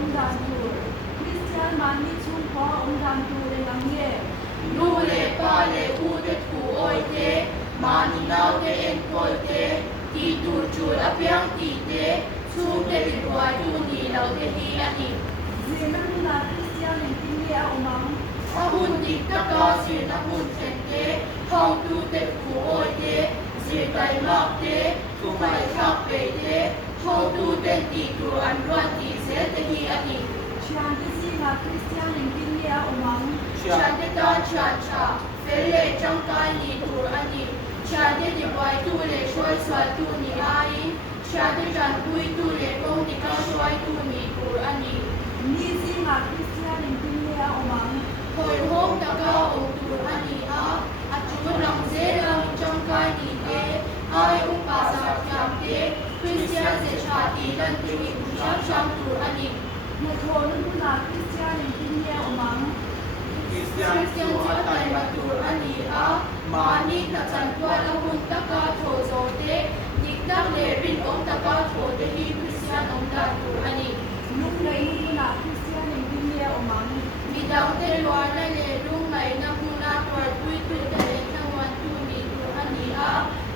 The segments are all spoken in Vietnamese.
ông đàn tuổi Christian man ni chung có ông đàn tuổi để làm nghe nu le pa le u de thu oi te mani nau te en koi te ti tu chu apiang ti te su te li wai tu ni lau te hi ani Zena na Christian in tinge a umang ahun ti ta ka si na hun chen te hong tu te thu oi te si tai mak te tu mai khak pe te hong tu te ti tu an ruan ti se te hi ani Chiang te si na Christian in tinge a umang chan te ta chan cha felle chang kai ni tur ani chan te di wai tu le shoi swa tu ni ai chan te chan pui tu le kong ti ka shoi tu ni tur ani ni si na Christian in tinge a umang hoi hong ta ka o tur ani a chu rang ze rang chang kai ni te ai pa sa kyam te Christian se cha ti lan ti ni cha chang tur ani na thon na Christian in tinge a umang Christian cha tai ma tur ani a mani na chan tua la hun ta ka tho zo te dik tak le rin ong ta ka tho te hi Christian ong da tur ani lúc này na Christian in tinge a umang mi dang te lwa na le lung nai na hu na twar pui tu te le na wan tu ni tur ani a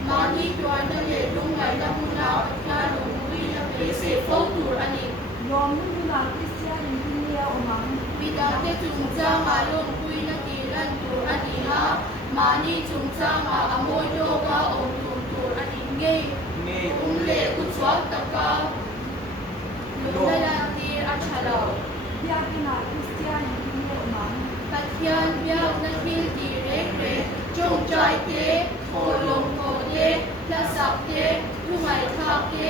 mani twar na le lung nai na hu na ka lu hui na pe se fo tur ani yom na Christian in tinge a umang mi dang te chung cha ma long pui na ti ran tur ani a mani chung cha ma amoi do ka ong tur ani nge le ku chwa ta ka lu la ti a chala ya na Christian in tinge a umang Pathian biak na hil ti rek rek chung chai te tho long tho te la sak te thu mai thak te